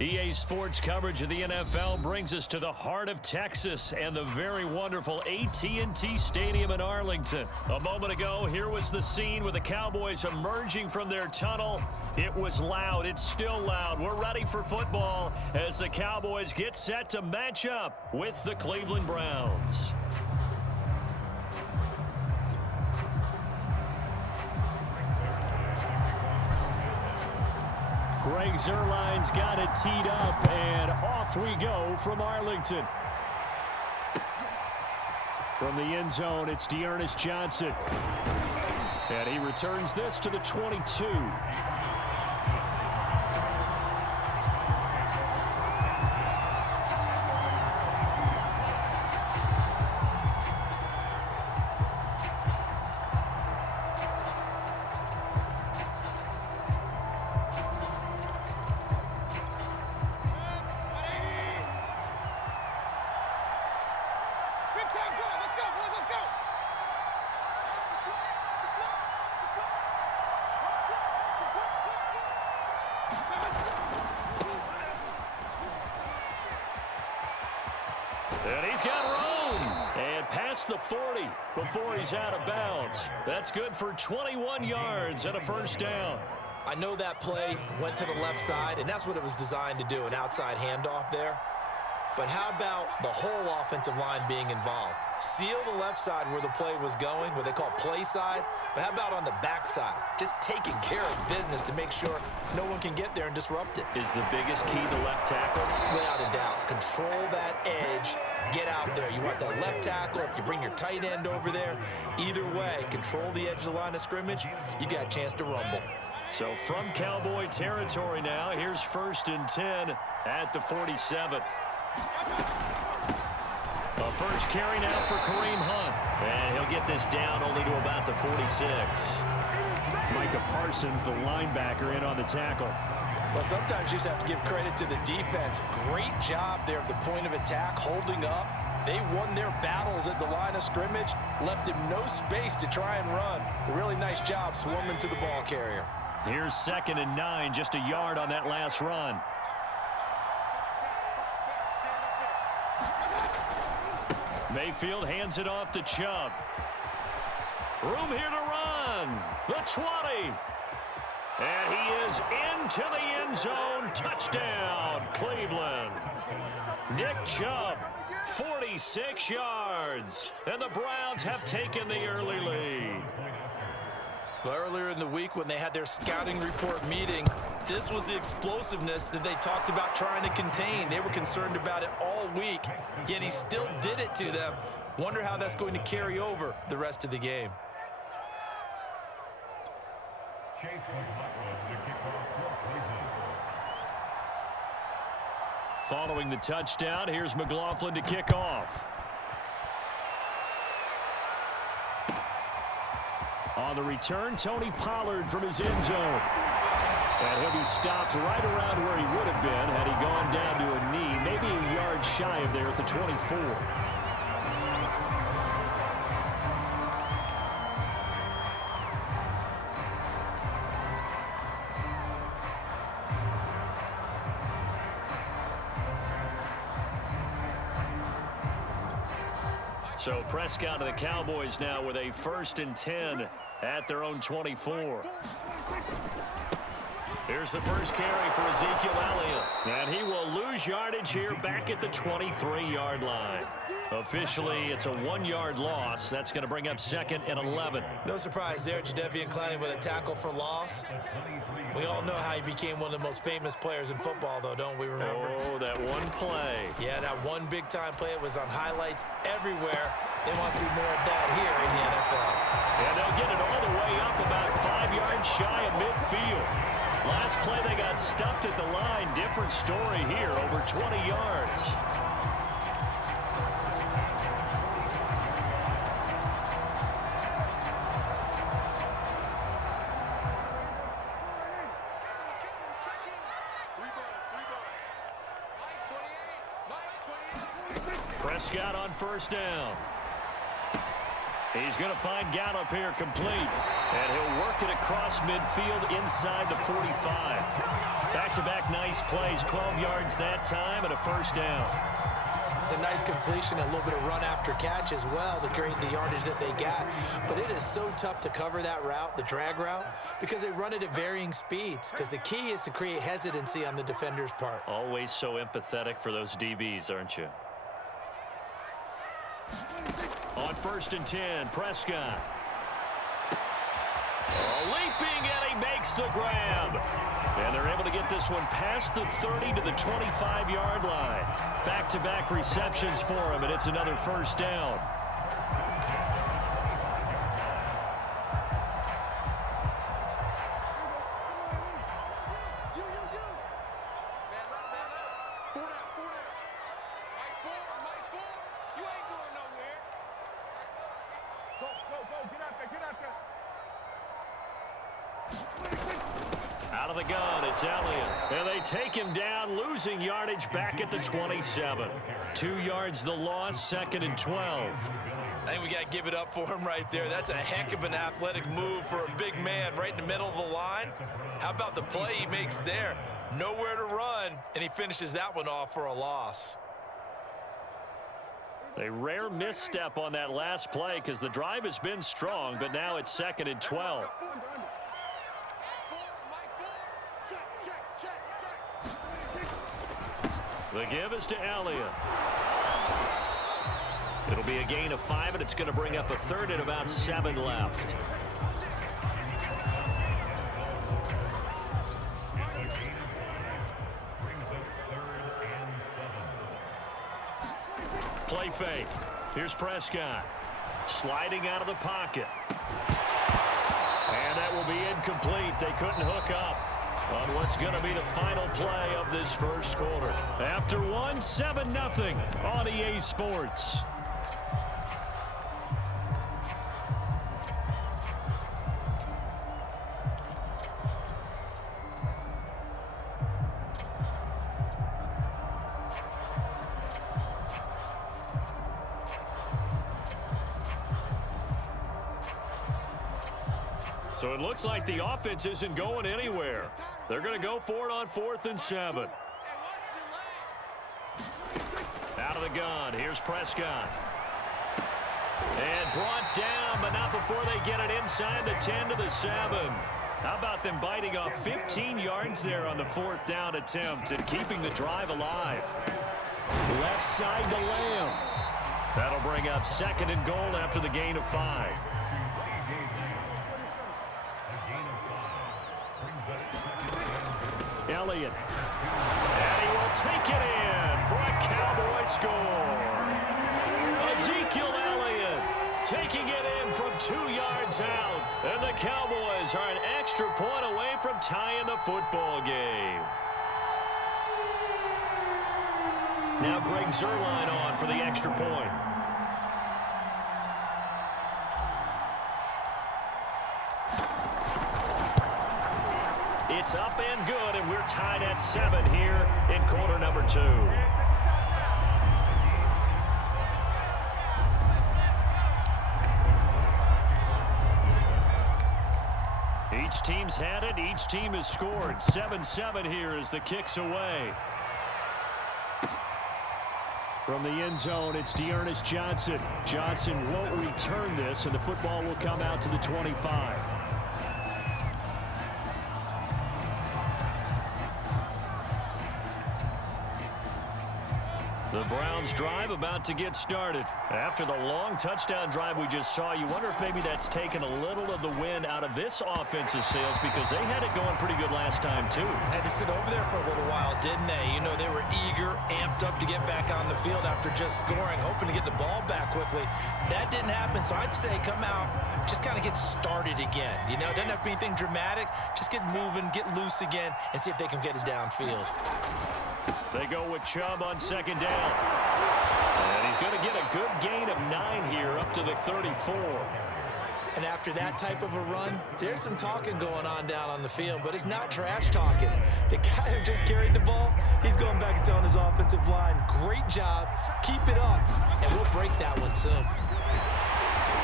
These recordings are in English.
EA Sports coverage of the NFL brings us to the heart of Texas and the very wonderful AT&T Stadium in Arlington. A moment ago, here was the scene with the Cowboys emerging from their tunnel. It was loud. It's still loud. We're ready for football as the Cowboys get set to match up with the Cleveland Browns. Greg Zuerlein's got it teed up, and off we go from Arlington. From the end zone, it's Dearness Johnson. And he returns this to the 22. And he's got room. And past the 40 before he's out of bounds. That's good for 21 yards and a first down. I know that play went to the left side, and that's what it was designed to do, an outside handoff there. But how about the whole offensive line being involved? Seal the left side where the play was going, what they call play side. But how about on the back side? Just taking care of business to make sure no one can get there and disrupt it. Is the biggest key the left tackle? Without a doubt. Control that edge. Get out there. You want that left tackle. If you bring your tight end over there, either way, control the edge of the line of scrimmage, you got a chance to rumble. So from Cowboy territory now, here's 1st and 10 at the 47. The first carry now for Kareem Hunt. And he'll get this down only to about the 46. Micah Parsons, the linebacker, in on the tackle. Well, sometimes you just have to give credit to the defense. Great job there at the point of attack, holding up. They won their battles at the line of scrimmage, left him no space to try and run. A really nice job swarming to the ball carrier. Here's 2nd and 9, just a yard on that last run. Mayfield hands it off to Chubb. Room here to run. The 20. And he is into the end zone. Touchdown, Cleveland. Nick Chubb, 46 yards. And the Browns have taken the early lead. Well, earlier in the week when they had their scouting report meeting, this was the explosiveness that they talked about trying to contain. They were concerned about it all week, yet he still did it to them. Wonder how that's going to carry over the rest of the game. Following the touchdown, here's McLaughlin to kick off. On the return, Tony Pollard from his end zone. And he'll be stopped right around where he would have been had he gone down to a knee, maybe a yard shy of there at the 24. So Prescott to the Cowboys now with a 1st and 10 at their own 24. Here's the first carry for Ezekiel Elliott. And he will lose yardage here back at the 23-yard line. Officially, it's a 1-yard loss. That's going to bring up 2nd and 11. No surprise there, Jadeveon Clowney with a tackle for loss. We all know how he became one of the most famous players in football, though, don't we remember? Oh, that one play. Yeah, that one big-time play. It was on highlights everywhere. They want to see more of that here in the NFL. And they'll get it all the way up about 5 yards shy of midfield. Last play, they got stuffed at the line. Different story here, over 20 yards. Prescott on 1st down. He's going to find Gallup here complete. And he'll work it across midfield inside the 45. Back-to-back nice plays, 12 yards that time and a first down. It's a nice completion, a little bit of run after catch as well to create the yardage that they got. But it is so tough to cover that route, the drag route, because they run it at varying speeds. Because the key is to create hesitancy on the defender's part. Always so empathetic for those DBs, aren't you? On 1st and 10, Prescott. Leaping, and he makes the grab. And they're able to get this one past the 30 to the 25-yard line. Back-to-back receptions for him, and it's another first down. Out of the gun, it's Elliott. And they take him down, losing yardage back at the 27. 2 yards the loss, 2nd and 12. I think we got to give it up for him right there. That's a heck of an athletic move for a big man right in the middle of the line. How about the play he makes there? Nowhere to run, and he finishes that one off for a loss. A rare misstep on that last play because the drive has been strong, but now it's 2nd and 12. The give is to Elliott. It'll be a gain of 5, and it's going to bring up a 3rd and about 7 left. Play fake. Here's Prescott. Sliding out of the pocket. And that will be incomplete. They couldn't hook up on what's going to be the final play of this first quarter. After one, 7-0 on EA Sports. So it looks like the offense isn't going anywhere. They're going to go for it on 4th and 7. Out of the gun, here's Prescott. And brought down, but not before they get it inside the 10 to the 7. How about them biting off 15 yards there on the 4th down attempt and keeping the drive alive? Left side to Lamb. That'll bring up 2nd and goal after the gain of 5. Elliott. And he will take it in for a Cowboy score. Ezekiel Elliott taking it in from 2 yards out. And the Cowboys are an extra point away from tying the football game. Now Greg Zuerlein on for the extra point. It's up and good, and we're tied at 7 here in quarter number 2. Each team's had it. Each team has scored. 7-7 here as the kick's away. From the end zone, it's Dearness Johnson. Johnson won't return this, and the football will come out to the 25. The Browns drive about to get started. After the long touchdown drive we just saw, you wonder if maybe that's taken a little of the wind out of this offense's sails because they had it going pretty good last time too. Had to sit over there for a little while, didn't they? You know, they were eager, amped up to get back on the field after just scoring, hoping to get the ball back quickly. That didn't happen, so I'd say come out, just kind of get started again. You know, it doesn't have to be anything dramatic. Just get moving, get loose again, and see if they can get it downfield. They go with Chubb on 2nd down. And he's going to get a good gain of 9 here up to the 34. And after that type of a run, there's some talking going on down on the field, but it's not trash talking. The guy who just carried the ball, he's going back and telling his offensive line, great job, keep it up, and we'll break that one soon.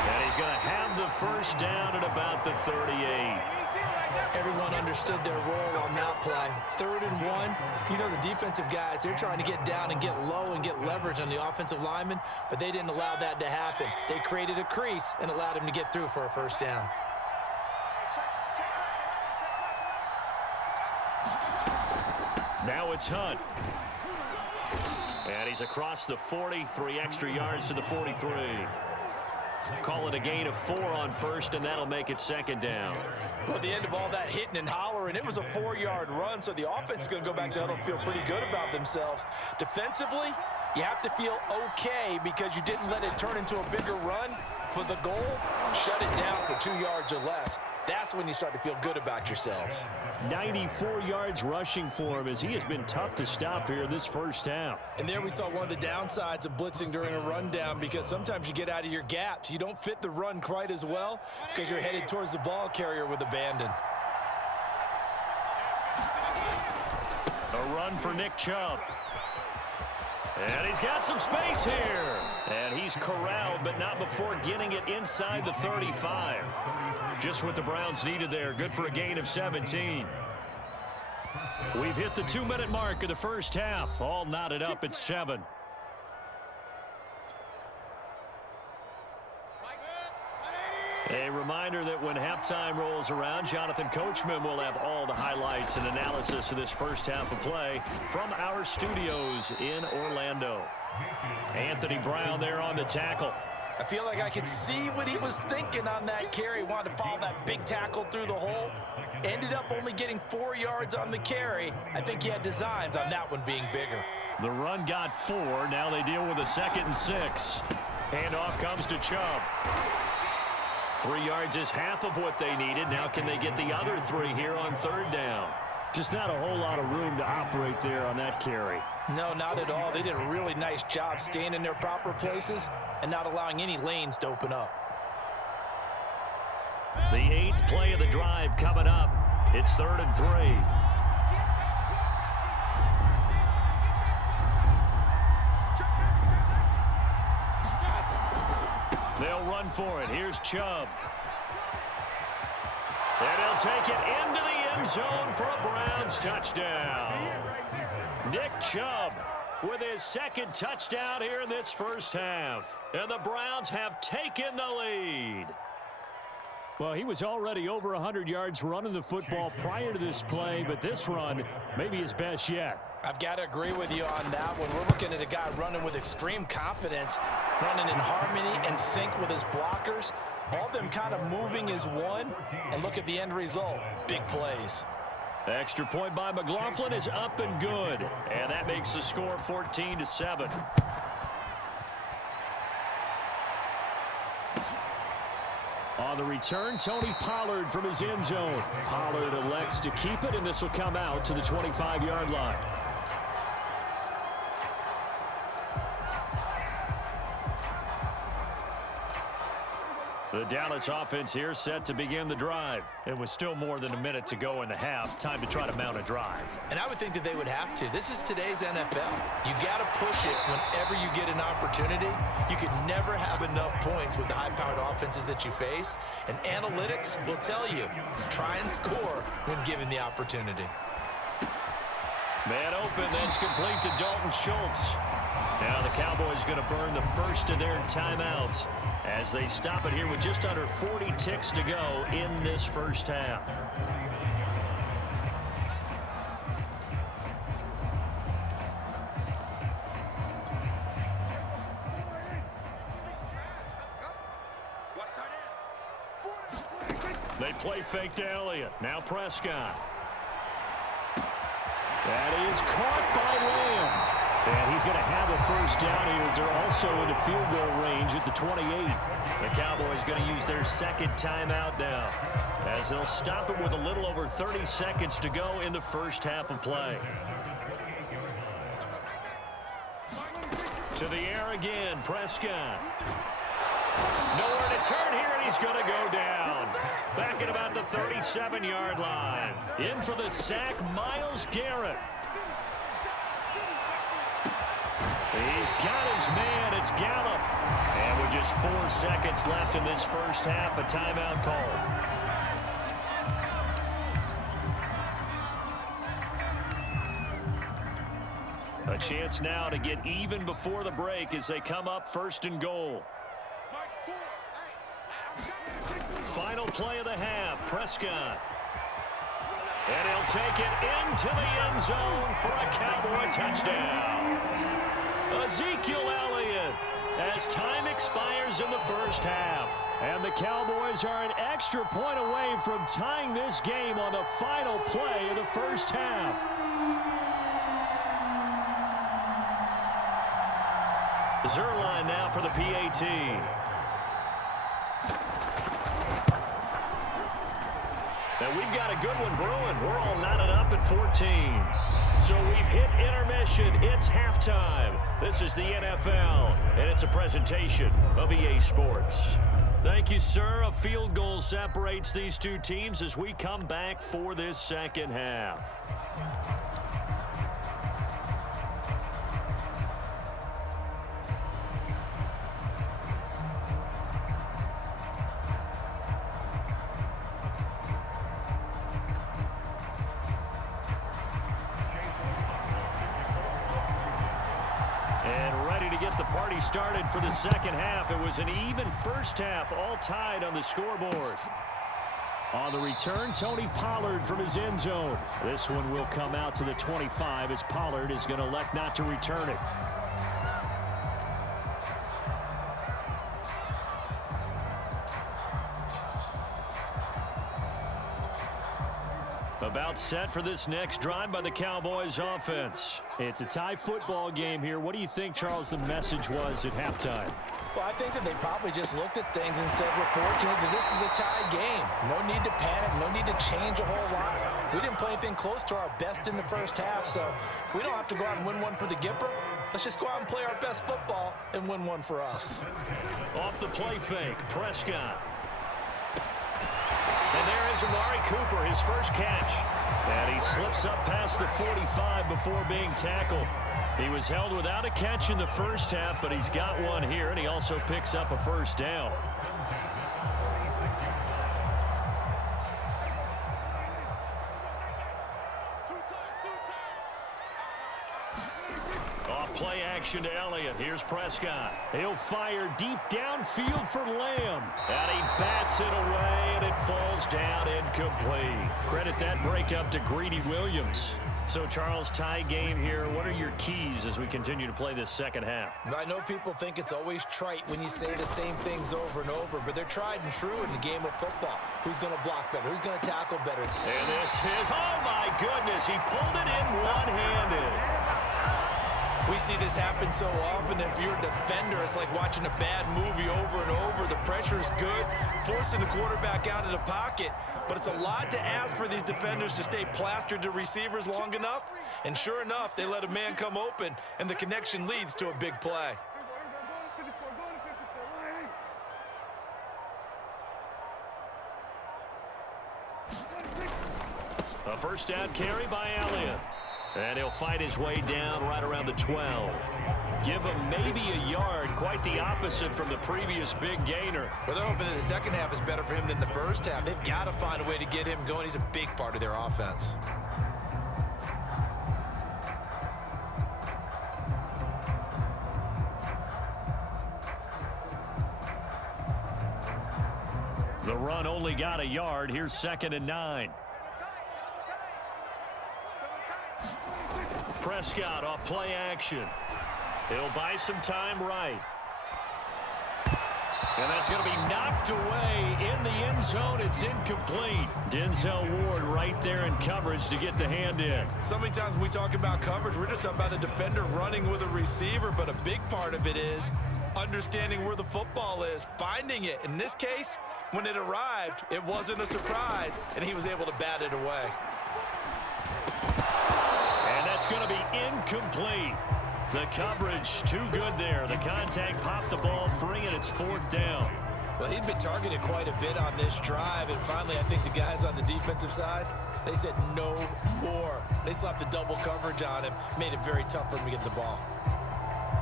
And he's going to have the first down at about the 38. Everyone understood their role on that play. 3rd and 1. You know, the defensive guys, they're trying to get down and get low and get leverage on the offensive lineman, but they didn't allow that to happen. They created a crease and allowed him to get through for a first down. Now it's Hunt. And he's across the 40, 3 extra yards to the 43. Call it a gain of 4 on first, and that'll make it 2nd down. Well, at the end of all that hitting and hollering, it was a 4-yard run, so the offense is going to go back there and feel pretty good about themselves. Defensively, you have to feel okay because you didn't let it turn into a bigger run, but the goal, shut it down for 2 yards or less. That's when you start to feel good about yourselves. 94 yards rushing for him as he has been tough to stop here this first half. And there we saw one of the downsides of blitzing during a rundown because sometimes you get out of your gaps. You don't fit the run quite as well because you're headed towards the ball carrier with abandon. A run for Nick Chubb. And he's got some space here. And he's corralled, but not before getting it inside the 35. Just what the Browns needed there. Good for a gain of 17. We've hit the 2-minute mark of the first half. All knotted up at 7. A reminder that when halftime rolls around, Jonathan Coachman will have all the highlights and analysis of this first half of play from our studios in Orlando. Anthony Brown there on the tackle. I feel like I could see what he was thinking on that carry. Wanted to follow that big tackle through the hole. Ended up only getting 4 yards on the carry. I think he had designs on that one being bigger. The run got 4. Now they deal with a 2nd and 6. Handoff comes to Chubb. 3 yards is half of what they needed. Now can they get the other 3 here on 3rd down? Just not a whole lot of room to operate there on that carry. No, not at all. They did a really nice job staying in their proper places and not allowing any lanes to open up. The 8th play of the drive coming up. It's 3rd and 3. They'll run for it. Here's Chubb. And he'll take it into the end zone for a Browns touchdown. Nick Chubb with his 2nd touchdown here in this first half. And the Browns have taken the lead. Well, he was already over 100 yards running the football prior to this play, but this run may be his best yet. I've got to agree with you on that one. We're looking at a guy running with extreme confidence, running in harmony and sync with his blockers. All of them kind of moving as one, and look at the end result. Big plays. Extra point by McLaughlin is up and good, and that makes the score 14-7. On the return, Tony Pollard from his end zone. Pollard elects to keep it, and this will come out to the 25-yard line. The Dallas offense here set to begin the drive. It was still more than a minute to go in the half. Time to try to mount a drive. And I would think that they would have to. This is today's NFL. You got to push it whenever you get an opportunity. You could never have enough points with the high-powered offenses that you face. And analytics will tell you, try and score when given the opportunity. Man open, that's complete to Dalton Schultz. Now the Cowboys going to burn the first of their timeouts as they stop it here with just under 40 ticks to go in this first half. They play fake to Elliott. Now Prescott. That is caught by Lamb. And he's going to have a first down here as they're also into field goal range at the 28. The Cowboys going to use their 2nd timeout now as they'll stop it with a little over 30 seconds to go in the first half of play. To the air again, Prescott. Nowhere to turn here, and he's going to go down. Back at about the 37-yard line. In for the sack, Myles Garrett. He's got his man. It's Gallup. And with just 4 seconds left in this first half, a timeout call. A chance now to get even before the break as they come up 1st and goal. Final play of the half, Prescott. And he'll take it into the end zone for a Cowboy touchdown. Ezekiel Elliott as time expires in the first half. And the Cowboys are an extra point away from tying this game on the final play of the first half. Zerline now for the PAT. And we've got a good one brewing. We're all knotted up at 14. So we've hit intermission. It's halftime. This is the NFL, and it's a presentation of EA Sports. Thank you, sir. A field goal separates these two teams as we come back for this second half. Started for the second half. It was an even first half, all tied on the scoreboard. On the return, Tony Pollard from his end zone. This one will come out to the 25 as Pollard is going to elect not to return it. About set for this next drive by the Cowboys offense. It's a tie football game here. What do you think, Charles, the message was at halftime? Well, I think that they probably just looked at things and said, we're fortunate that this is a tie game. No need to panic, no need to change a whole lot. We didn't play anything close to our best in the first half, so we don't have to go out and win one for the Gipper. Let's just go out and play our best football and win one for us. Off the play fake, Prescott. And there is Amari Cooper, his first catch. And he slips up past the 45 before being tackled. He was held without a catch in the first half, but he's got one here, and he also picks up a first down. Play action to Elliott. Here's Prescott. He'll fire deep downfield for Lamb. And he bats it away, and it falls down incomplete. Credit that breakup to Greedy Williams. So, Charles, tie game here. What are your keys as we continue to play this second half? I know people think it's always trite when you say the same things over and over, but they're tried and true in the game of football. Who's going to block better? Who's going to tackle better? And this is, oh my goodness, he pulled it in one-handed. We see this happen so often. If you're a defender, it's like watching a bad movie over and over. The pressure's good, forcing the quarterback out of the pocket. But it's a lot to ask for these defenders to stay plastered to receivers long enough. And sure enough, they let a man come open, and the connection leads to a big play. A first down carry by Elliott. And he'll fight his way down right around the 12. Give him maybe a yard, quite the opposite from the previous big gainer. Well, they're hoping that the second half is better for him than the first half. They've got to find a way to get him going. He's a big part of their offense. The run only got a yard. Here's 2nd and 9. Prescott off play action. He'll buy some time right. And that's going to be knocked away in the end zone. It's incomplete. Denzel Ward right there in coverage to get the hand in. So many times when we talk about coverage, we're just about a defender running with a receiver, but a big part of it is understanding where the football is, finding it. In this case, when it arrived, it wasn't a surprise, and he was able to bat it away. It's going to be incomplete. The coverage too good there. The contact popped the ball free, and it's 4th down. Well, he'd been targeted quite a bit on this drive, and finally I think the guys on the defensive side, they said no more. They slapped the double coverage on him, made it very tough for him to get the ball.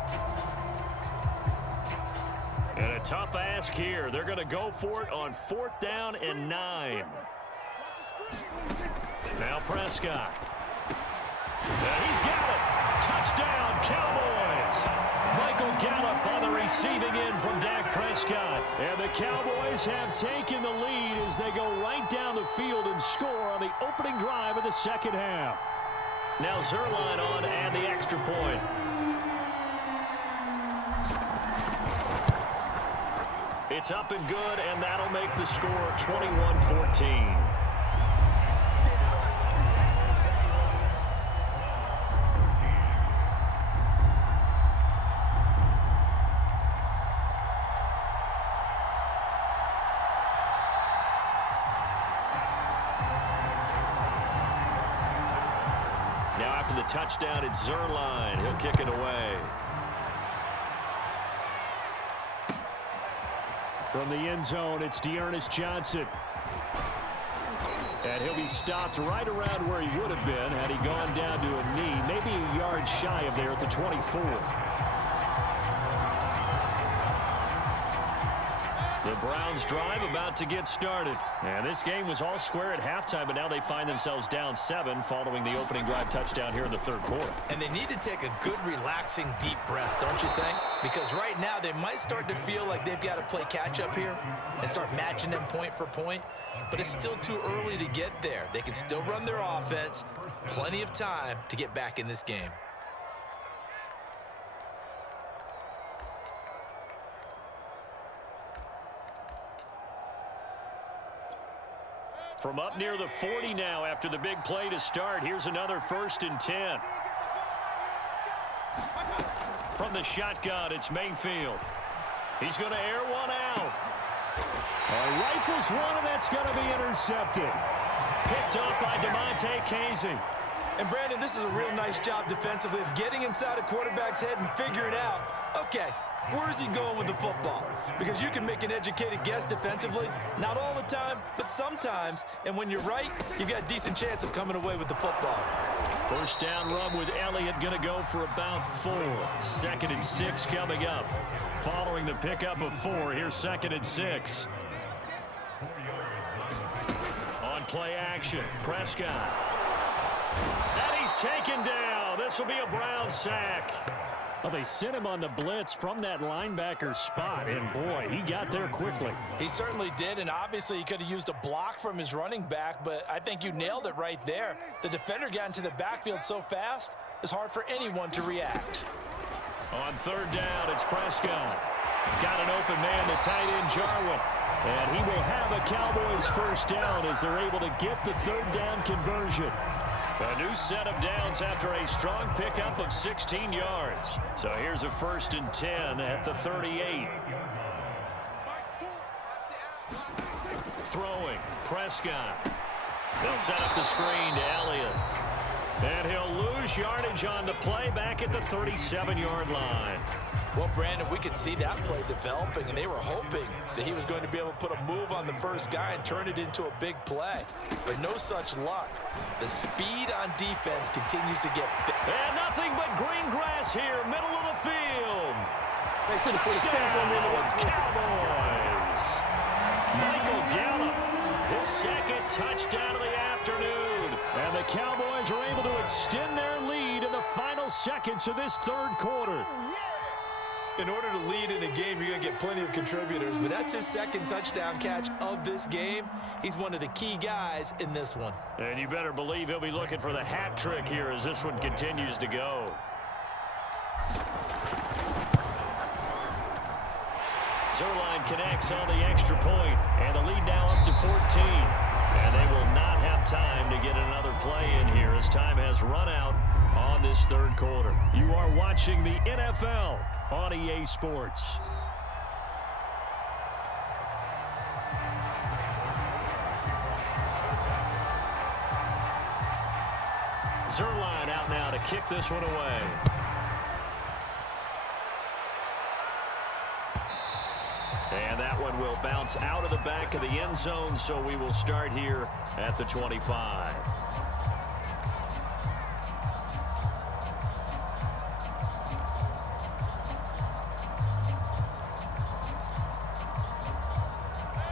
And a tough ask here. They're going to go for it on 4th down and 9. Now Prescott. And he's got it. Touchdown, Cowboys. Michael Gallup on the receiving end from Dak Prescott. And the Cowboys have taken the lead as they go right down the field and score on the opening drive of the second half. Now Zerline on to add the extra point. It's up and good, and that'll make the score 21-14. Now after the touchdown, it's Zerline. He'll kick it away. From the end zone, it's Dearness Johnson. And he'll be stopped right around where he would have been had he gone down to a knee, maybe a yard shy of there at the 24. The Browns drive about to get started. And this game was all square at halftime, but now they find themselves down 7 following the opening drive touchdown here in the third quarter. And they need to take a good, relaxing, deep breath, don't you think? Because right now they might start to feel like they've got to play catch-up here and start matching them point for point. But it's still too early to get there. They can still run their offense. Plenty of time to get back in this game. From up near the 40 now after the big play to start. Here's another 1st and 10. From the shotgun, it's Mayfield. He's going to air one out. Rifles one, and that's going to be intercepted. Picked up by DeMonte Casey. And, Brandon, this is a real nice job defensively of getting inside a quarterback's head and figuring out, okay, where is he going with the football? Because you can make an educated guess defensively, not all the time, but sometimes. And when you're right, you've got a decent chance of coming away with the football. 1st down run with Elliott going to go for about 4. 2nd and 6 coming up. Following the pickup of 4, here's 2nd and 6. On play action, Prescott. And he's taken down. This will be a Brown sack. Well, they sent him on the blitz from that linebacker spot, and boy, he got there quickly. He certainly did, and obviously he could have used a block from his running back, but I think you nailed it right there. The defender got into the backfield so fast, it's hard for anyone to react. On 3rd down, it's Prescott. Got an open man to tight end Jarwin, and he will have a Cowboys 1st down as they're able to get the 3rd down conversion. A new set of downs after a strong pickup of 16 yards. So here's a 1st and 10 at the 38. Throwing, Prescott. They'll set up the screen to Elliott. And he'll lose yardage on the play back at the 37-yard line. Well, Brandon, we could see that play developing, and they were hoping that he was going to be able to put a move on the first guy and turn it into a big play. But no such luck. The speed on defense continues to get big. And nothing but green grass here, middle of the field. Touchdown, Cowboys. Michael Gallup, his 2nd touchdown of the afternoon. And the Cowboys are able to extend their lead in the final seconds of this 3rd quarter. In order to lead in a game, you're going to get plenty of contributors, but that's his 2nd touchdown catch of this game. He's one of the key guys in this one. And you better believe he'll be looking for the hat trick here as this one continues to go. Zerline connects on the extra point, and the lead now up to 14. And they will not have time to get another play in here as time has run out on this 3rd quarter. You are watching the NFL on EA Sports. Zerline out now to kick this one away. And that one will bounce out of the back of the end zone, so we will start here at the 25.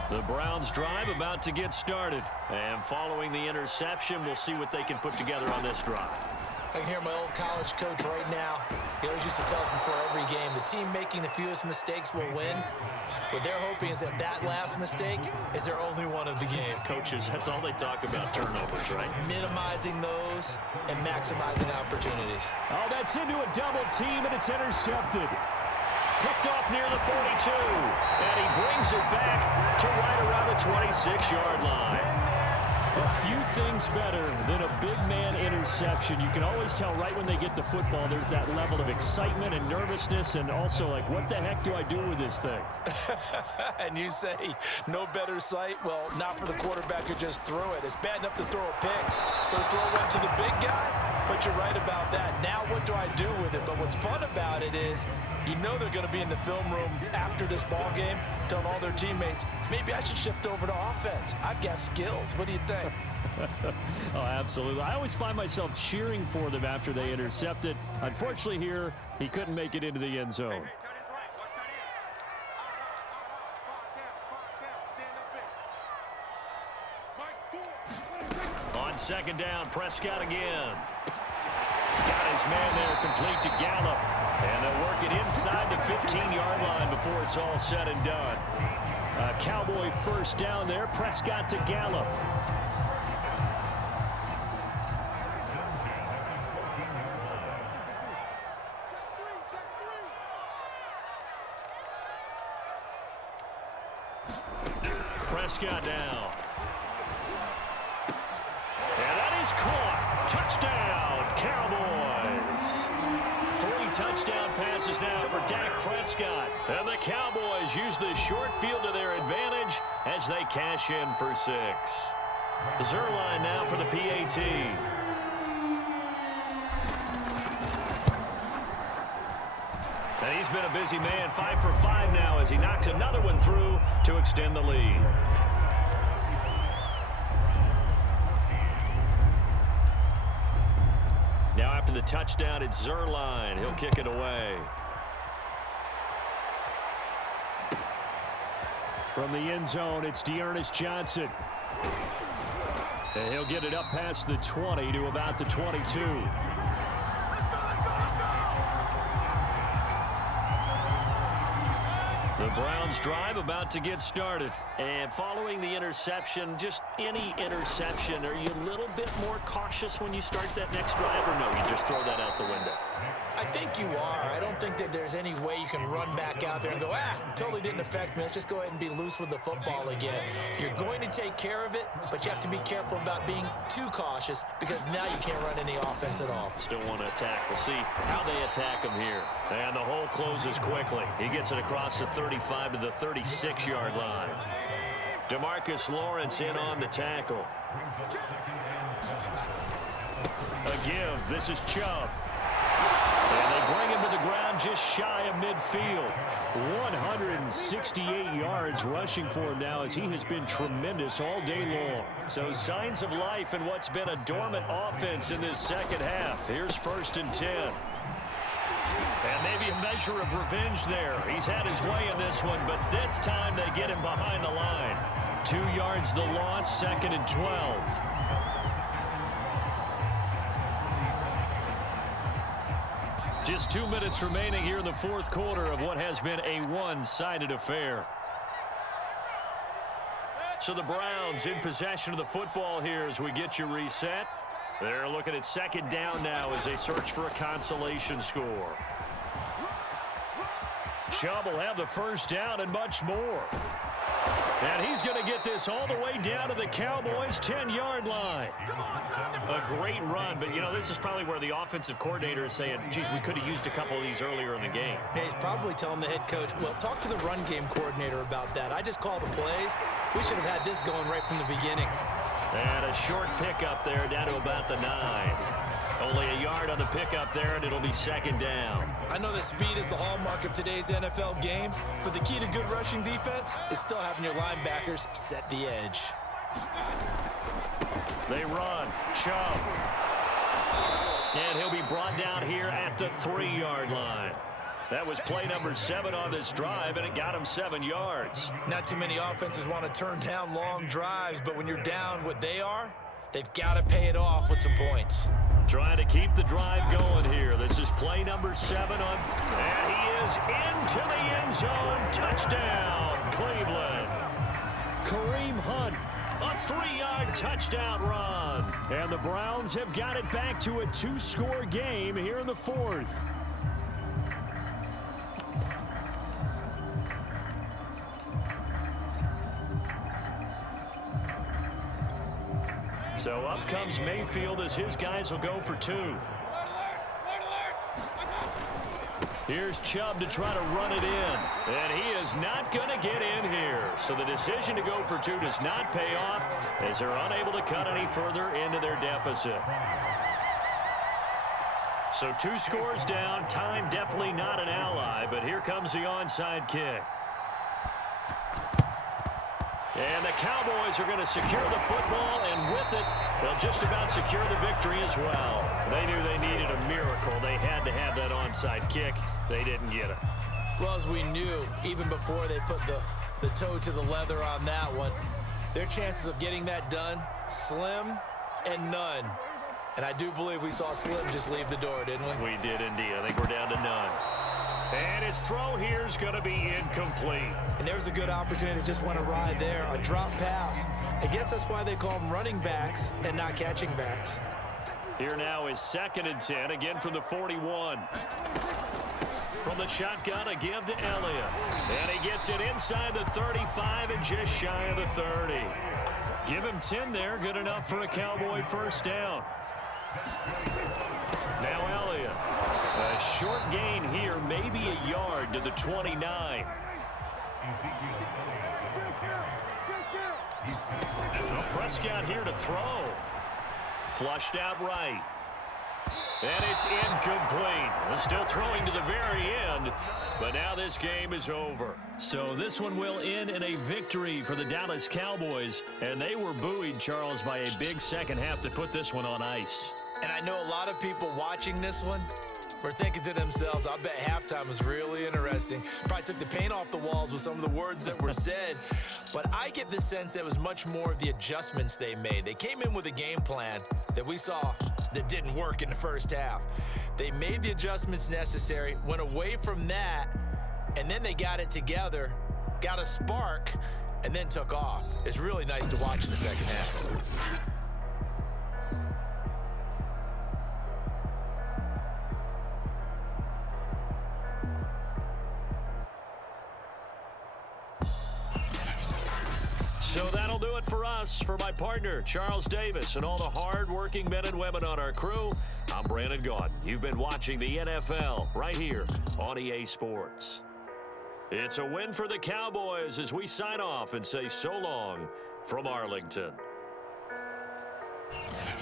The Browns drive about to get started. And following the interception, we'll see what they can put together on this drive. I can hear my old college coach right now. He always used to tell us before every game, the team making the fewest mistakes will win. What they're hoping is that last mistake is their only one of the game. Coaches, that's all they talk about, turnovers, right? Minimizing those and maximizing opportunities. Oh, that's into a double team, and it's intercepted. Picked off near the 42, and he brings it back to right around the 26-yard line. A few things better than a big man interception. You can always tell right when they get the football, there's that level of excitement and nervousness, and also like, what the heck do I do with this thing? And you say, no better sight? Well, not for the quarterback who just threw it. It's bad enough to throw a pick, but throw one to the big guy? But you're right about that. Now what do I do with it? But what's fun about it is, you know they're going to be in the film room after this ball game, telling all their teammates, maybe I should shift over to offense. I've got skills. What do you think? Oh, absolutely. I always find myself cheering for them after they intercept it. Unfortunately here, he couldn't make it into the end zone. On second down, Prescott again. Got his man there complete to Gallup. And they'll work it inside the 15-yard line before it's all said and done. Cowboy first down there. Prescott to Gallup. Prescott down. And that is caught. Touchdown, Cowboys. 3 touchdown passes now for Dak Prescott. And the Cowboys use the short field to their advantage as they cash in for 6. Zerline now for the PAT. And he's been a busy man, 5 for 5 now as he knocks another one through to extend the lead. Now after the touchdown, it's Zerline. He'll kick it away. From the end zone, it's Dearness Johnson. And he'll get it up past the 20 to about the 22. The Browns drive about to get started. And following the interception, just any interception, are you a little bit more cautious when you start that next drive, or no, you just throw that out the window? I think you are. I don't think that there's any way you can run back out there and go, totally didn't affect me. Let's just go ahead and be loose with the football again. You're going to take care of it, but you have to be careful about being too cautious because now you can't run any offense at all. Still want to attack. We'll see how they attack him here. And the hole closes quickly. He gets it across the 35 to the 36-yard line. DeMarcus Lawrence in on the tackle. A give. This is Chubb. And they bring him to the ground just shy of midfield. 168 yards rushing for him now as he has been tremendous all day long. So signs of life in what's been a dormant offense in this second half. Here's 1st and 10. And maybe a measure of revenge there. He's had his way in this one, but this time they get him behind the line. 2 yards the loss, 2nd and 12. Just 2 minutes remaining here in the 4th quarter of what has been a one-sided affair. So the Browns in possession of the football here as we get you reset. They're looking at 2nd down now as they search for a consolation score. Chubb will have the 1st down and much more. And he's going to get this all the way down to the Cowboys' 10-yard line. A great run, but, you know, this is probably where the offensive coordinator is saying, geez, we could have used a couple of these earlier in the game. Yeah, he's probably telling the head coach, well, talk to the run game coordinator about that. I just called the plays. We should have had this going right from the beginning. And a short pickup there down to about the 9. Only a yard on the pickup there, and it'll be 2nd down. I know that speed is the hallmark of today's NFL game, but the key to good rushing defense is still having your linebackers set the edge. They run. Chubb. And he'll be brought down here at the 3-yard line. That was play number 7 on this drive, and it got him 7 yards. Not too many offenses want to turn down long drives, but when you're down what they are, they've got to pay it off with some points. Trying to keep the drive going here. This is play number 7 on, and he is into the end zone. Touchdown, Cleveland. Kareem Hunt. A 3-yard touchdown run. And the Browns have got it back to a 2-score game here in the 4th. So up comes Mayfield as his guys will go for 2. Here's Chubb to try to run it in. And he is not going to get in here. So the decision to go for 2 does not pay off as they're unable to cut any further into their deficit. So 2 scores down. Time definitely not an ally, but here comes the onside kick. And the Cowboys are going to secure the football, and with it, they'll just about secure the victory as well. They knew they needed a miracle. They had to have that onside kick. They didn't get it. Well, as we knew, even before they put the toe to the leather on that one, their chances of getting that done, slim and none. And I do believe we saw Slim just leave the door, didn't we? We did indeed. I think we're down to none. And his throw here is going to be incomplete. And there's a good opportunity to just want to ride there. A drop pass. I guess that's why they call them running backs and not catching backs. Here now is 2nd and 10, again from the 41. From the shotgun, a give to Elliott. And he gets it inside the 35 and just shy of the 30. Give him 10 there, good enough for a Cowboy first down. Now Elliott. A short gain here, maybe a yard to the 29. Well, Prescott here to throw. Flushed out right. And it's incomplete. Still throwing to the very end, but now this game is over. So this one will end in a victory for the Dallas Cowboys, and they were buoyed, Charles, by a big second half to put this one on ice. And I know a lot of people watching this one were thinking to themselves, I bet halftime was really interesting. Probably took the paint off the walls with some of the words that were said. But I get the sense that it was much more of the adjustments they made. They came in with a game plan that we saw that didn't work in the first half. They made the adjustments necessary, went away from that, and then they got it together, got a spark, and then took off. It's really nice to watch in the second half. So that'll do it for us. For my partner, Charles Davis, and all the hard-working men and women on our crew, I'm Brandon Gaudin. You've been watching the NFL right here on EA Sports. It's a win for the Cowboys as we sign off and say so long from Arlington.